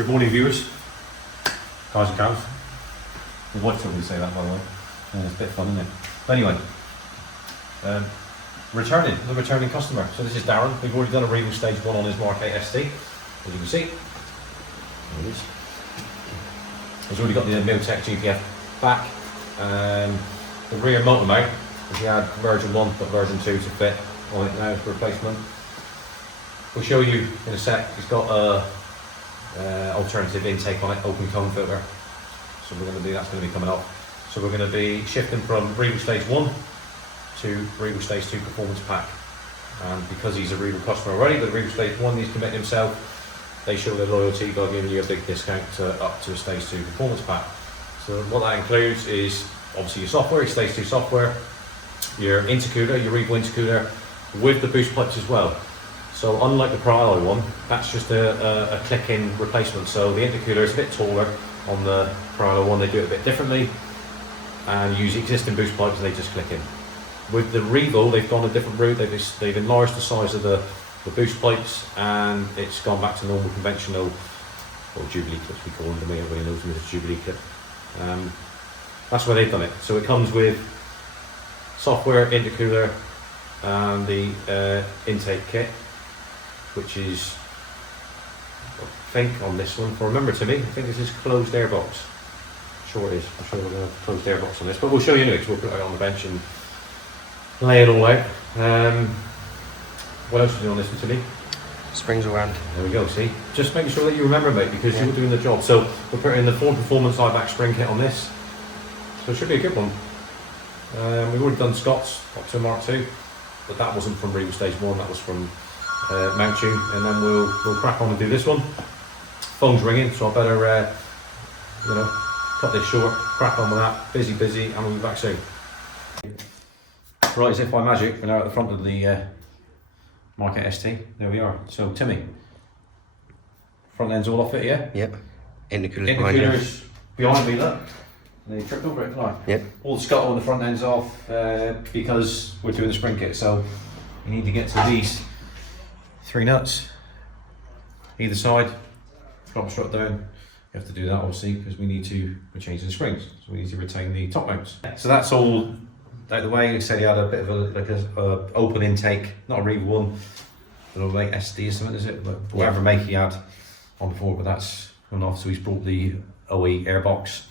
Good morning, viewers, guys and gals. My wife told me to say that, by the way. Yeah, it's a bit fun, isn't it? But anyway, the returning customer. So this is Darren. We've already done a Revo stage 1 on his MK8 ST, as you can see. There it is. He's already got the Miltech GPF back. The rear motor mount, which he had version 1 but version 2 to fit on it now for replacement. We'll show you in a sec. He's got a alternative intake on it, open cone filter. So that's going to be coming off. So we're going to be shifting from Revo Stage 1 to Revo Stage 2 Performance Pack. And because he's a Revo customer already, but Revo Stage 1 he's committed himself, they show their loyalty by giving you a big discount up to a Stage 2 Performance Pack. So what that includes is obviously your software, your Stage 2 software, your intercooler, your Revo intercooler, with the boost pipes as well. So unlike the Pro one, that's just a click-in replacement. So the intercooler is a bit taller on the Pro one, they do it a bit differently and use existing boost pipes and they just click in. With the Revo, they've gone a different route. They've enlarged the size of the boost pipes and it's gone back to normal conventional, or Jubilee clips we call them. Everybody knows them as a Jubilee clip. That's where they've done it. So it comes with software, intercooler and the intake kit, which is, I think on this one, if I remember to me, I think this is closed air box. Sure it is. I'm sure we're going to have closed air box on this, but we'll show you anyway, because we'll put it on the bench and lay it all out. What else are we doing on this one, Tilly? Springs around. There we go, see? Just making sure that you remember, mate, because you're doing the job. So we're putting the Ford Performance high-back spring kit on this. So it should be a good one. We've already done Scott's up to Mark II, but that wasn't from Revo Stage 1, that was from Mount Tune, and then we'll crack on and do this one. Phone's ringing, so I better cut this short, crack on with that. Busy, and we'll be back soon. Right, as if by magic, we're now at the front of the MK8 ST. There we are. So Timmy, front end's all off it, yeah? Yep. Intercooler's behind me, look. They tripped over it, right? Yep. All the scuttle on the front end's off because we're doing the spring kit. So you need to get to these 3 nuts either side, drop the strut down. You have to do that obviously because we're changing the springs, so we need to retain the top mounts. So that's all out of the way. You said he had a bit of a open intake, not a Revo one, but it'll make SD or something, is it? But whatever make he had on before, but that's gone off. So he's brought the OE airbox.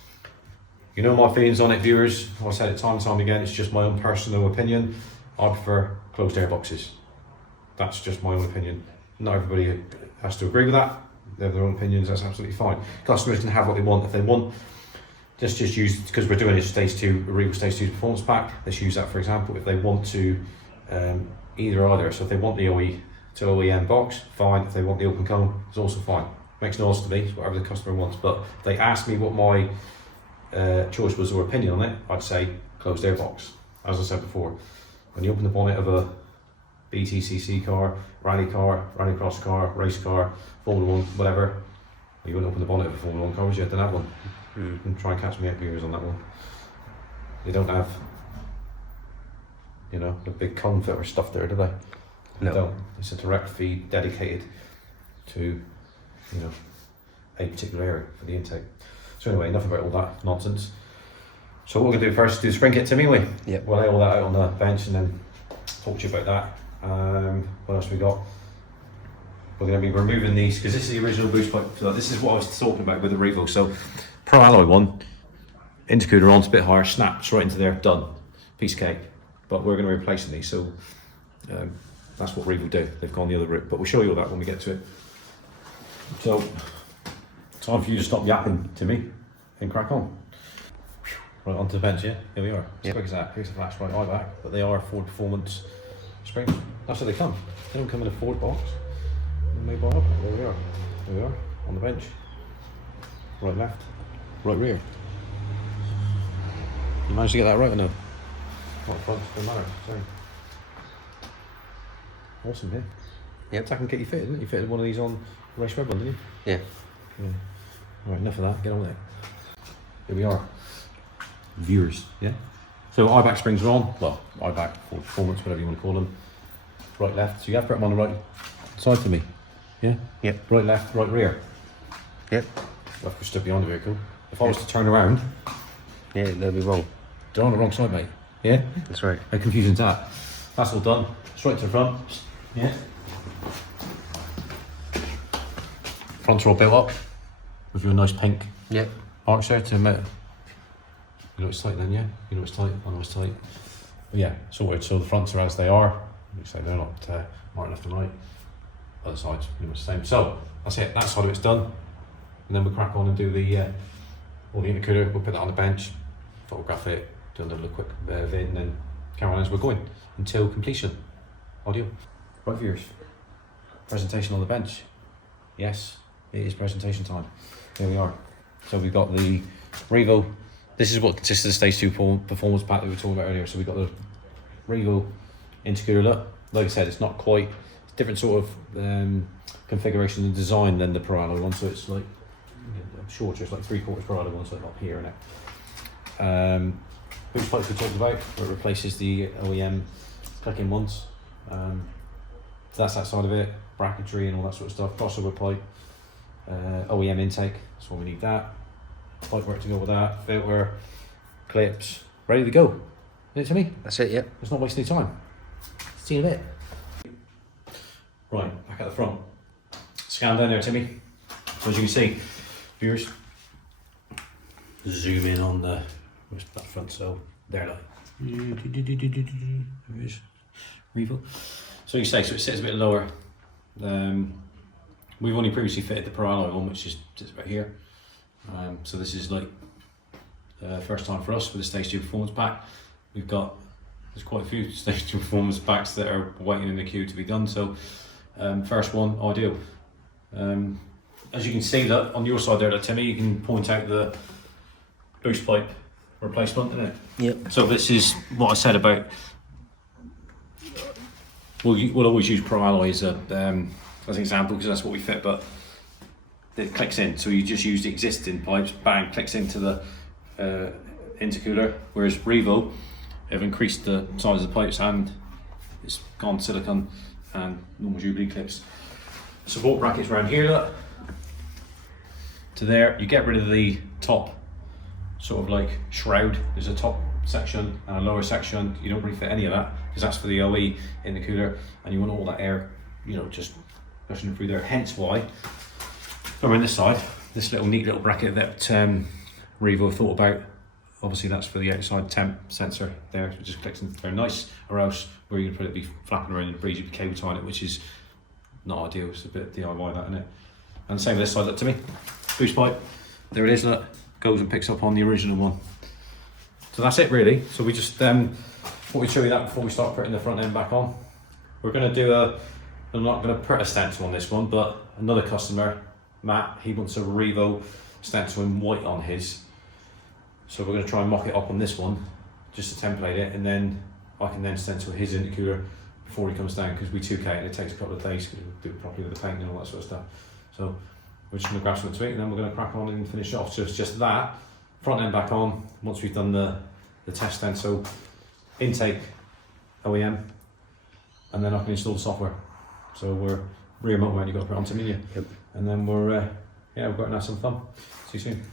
You know my feelings on it, viewers. I've said it time and time again. It's just my own personal opinion. I prefer closed airboxes. That's just my own opinion. Not everybody has to agree with that. They have their own opinions, that's absolutely fine. Customers can have what they want. If they want, just use, because we're doing a Stage 2, a Revo Stage 2 Performance Pack, let's use that for example. If they want to, either. So if they want the OE to OEM box, fine. If they want the open cone, it's also fine. Makes no odds to me, it's whatever the customer wants. But if they ask me what my choice was or opinion on it, I'd say closed airbox. As I said before, when you open the bonnet of a BTCC car, rally cross car, race car, Formula 1, whatever. You wouldn't open the bonnet of a Formula 1 car, would you? Don't have one. You can try and catch me out, viewers, on that one. They don't have, the big cone filter stuff there, do they? No. They don't. It's a direct feed dedicated to, a particular area for the intake. So anyway, enough about all that nonsense. So what we're going to do first is do the spring kit, Timmy, we? Yep. We'll lay all that out on the bench and then talk to you about that. What else we got? We're going to be removing these because this is the original boost pipe. So this is what I was talking about with the Revo. So Pro Alloy one, intercooler on, it's a bit higher, snaps right into there, done, piece of cake. But we're going to replace these, so that's what Revo do. They've gone the other route, but we'll show you all that when we get to it. So time for you to stop yapping, Timmy, and crack on. Right, onto the bench, yeah? Here we are. As quick as that. Here's a flash right eye back, but they are Ford Performance springs. That's how they come. They don't come in a Ford box. They're made by up. There we are. There we are, on the bench. Right left, right rear. You managed to get that right or no? Right front, doesn't matter, sorry. Awesome, yeah? Yep. Tack and kit you fitted, didn't you? You fitted one of these on Race Red one, didn't you? Yeah. Right, enough of that, get on with it. Here we are. Viewers, yeah? So eye-back springs are on, well, eye-back, Ford Performance, whatever you want to call them. Right, left, so you have to put them on the right side for me, yeah? Yep. Right, left, right, rear. Yep. I've got stood behind the vehicle. If I was to turn around, Yeah, they'll be wrong. they're on the wrong side, mate. Yeah? That's right. How confusing is that? That's all done. Straight to the front. Yeah. Fronts are all built up with your nice pink Yep. arch there to mount. You know it's tight then, yeah? You know it's tight, I know it's tight. But yeah, sorted. So the fronts are as they are. Looks like they're not marked left and right. Other side's pretty much the same. So that's it, that side of it's done. And then we'll crack on and do the all the intercooler. We'll put that on the bench, photograph it, do another quick vid, and then carry on as we're going until completion. Audio. Right, viewers. Presentation on the bench. Yes, it is presentation time. Here we are. So we've got the Revo. This is what consists of the Stage 2 performance pack that we were talking about earlier. So we've got the Revo intercooler look. Like I said, it's not quite, it's different sort of configuration and design than the Pro Alloy one. So it's like shorter, it's like 3/4 Pro Alloy one, so not here and it. Boost pipes we talked about, where it replaces the OEM click-in ones. So that's that side of it, bracketry and all that sort of stuff. Crossover pipe, OEM intake, so we need that. Pipe work to go with that, filter, clips, ready to go. Is it, Timmy? That's it, yep. Let's not waste any time. See you in a bit. Right, back at the front. Scan down there, Timmy. So as you can see, viewers, zoom in on the that front sill. There, like. There it is. Revo. So you say, so it sits a bit lower. We've only previously fitted the Pro Alloy one, which is just right here. So this is like first time for us with the Stage 2 performance pack. There's quite a few Stage 2 performance packs that are waiting in the queue to be done. So first one, ideal. As you can see that on your side there, Timmy, you can point out the boost pipe replacement, isn't it? Yep. So this is what I said about. We'll always use Pro Alloy as an example because that's what we fit, but it clicks in. So you just use the existing pipes, bang, clicks into the intercooler. Whereas Revo have increased the size of the pipes and it's gone silicone and normal Jubilee clips. Support brackets around here, look. To there, you get rid of the top sort of like shroud. There's a top section and a lower section. You don't really fit any of that because that's for the OE intercooler, and you want all that air, you know, just pushing through there. Hence why, over on this side, this little neat little bracket that Revo thought about. Obviously that's for the outside temp sensor there, it just clicks in there nice, or else where you can put it, be flapping around in the breeze, you'd be cable tying it, which is not ideal. It's a bit DIY that, isn't it? And the same with this side, look to me. Boost pipe, there it is, look, goes and picks up on the original one. So that's it really. So we just thought we'd show you that before we start putting the front end back on. We're going to do I'm not going to put a stencil on this one, but another customer, Matt, he wants a Revo stencil in white on his. So we're going to try and mock it up on this one, just to template it, and then I can then stencil his intercooler before he comes down, because we 2K and it takes a couple of days to do it properly with the paint and all that sort of stuff. So we're just going to grab some to it, and then we're going to crack on and finish it off. So it's just that, front end back on, once we've done the test stencil, intake, OEM, and then I can install the software. So we're rear motor mount, you've got to put it onto me, Yep. and then we're we've got to have some fun. See you soon.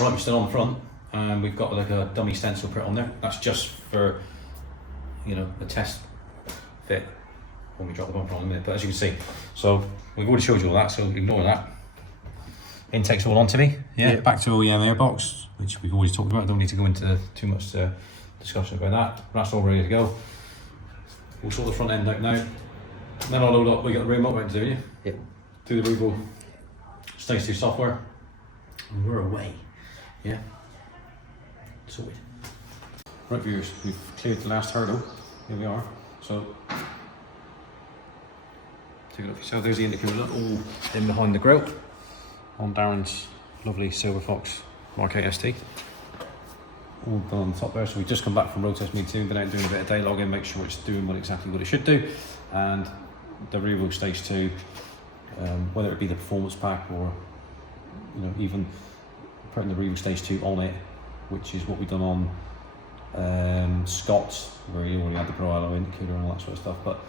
Right, we're still on the front, and we've got like a dummy stencil put on there. That's just for, you know, the test fit when we drop the bumper on in a minute. But as you can see, so we've already showed you all that, so ignore that. Intake's all onto me. Yeah, Yep. Back to OEM airbox, which we've already talked about. Don't need to go into too much discussion about that. That's all ready to go. We'll sort the front end out now. Then I'll load up. We got the remote right to do, yeah? Yep. Do the Revo Stage 2 software, and we're away. Yeah, sorted. Right, viewers, we've cleared the last hurdle. Here we are. So, take a look. So there's the indicator, all in behind the grille on Darren's lovely Silver Fox MK8 ST. All done on the top there. So we've just come back from road test meeting, been out doing a bit of day logging, make sure it's doing exactly what it should do. And the Revo Stage 2, whether it be the performance pack or, you know, even putting the Revo Stage 2 on it, which is what we've done on Scott's, where he already had the Pro Alloy indicator and all that sort of stuff. But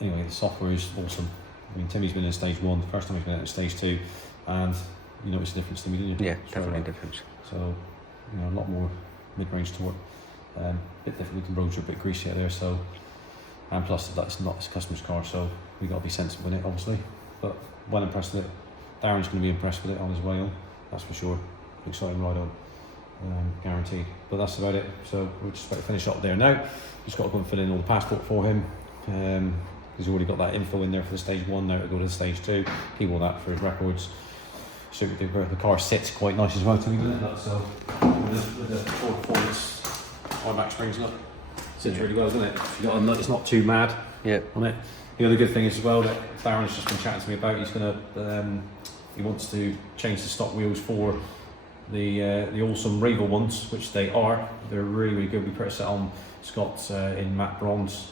anyway, the software is awesome. I mean, Timmy's been in Stage 1, the first time he's been in Stage 2, and you notice the difference to me, didn't you? Yeah, Straight definitely away. difference. So, you know, a lot more mid-range torque. Bit different, the roads are a bit greasy out there, so, and plus that's not this customer's car, so we got to be sensible in it, obviously. But well impressed with it. Darren's going to be impressed with it on his way on, that's for sure. Exciting ride on, guaranteed. But that's about it. So we're just about to finish up there now. Just got to go and fill in all the passport for him. He's already got that info in there for the stage 1. Now to go to the stage 2. Keep all that for his records. Super duper. The car sits quite nice as well to me, doesn't it? So with the Ford Performance high-back springs, look, sits really well, doesn't it? You got a nut, it's not too mad on it. The other good thing is as well that Darren's just been chatting to me about. He's gonna he wants to change the stock wheels for the awesome Revo ones, which they are. They're really, really good. We put a set on Scott's in matte bronze,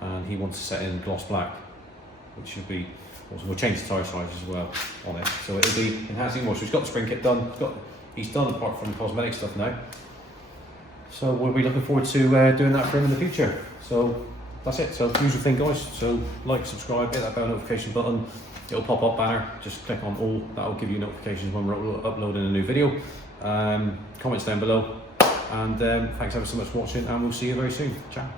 and he wants to set in gloss black, which should be awesome. We'll change the tyre size as well on it, so it'll be enhancing more. So he's got the spring kit done. He's done apart from the cosmetic stuff now. So we'll be looking forward to doing that for him in the future. So that's it. So usual thing, guys. So like, subscribe, hit that bell notification button. It'll pop up banner. Just click on all. That'll give you notifications when we're uploading a new video. Comments down below. And thanks ever so much for watching, and we'll see you very soon. Ciao.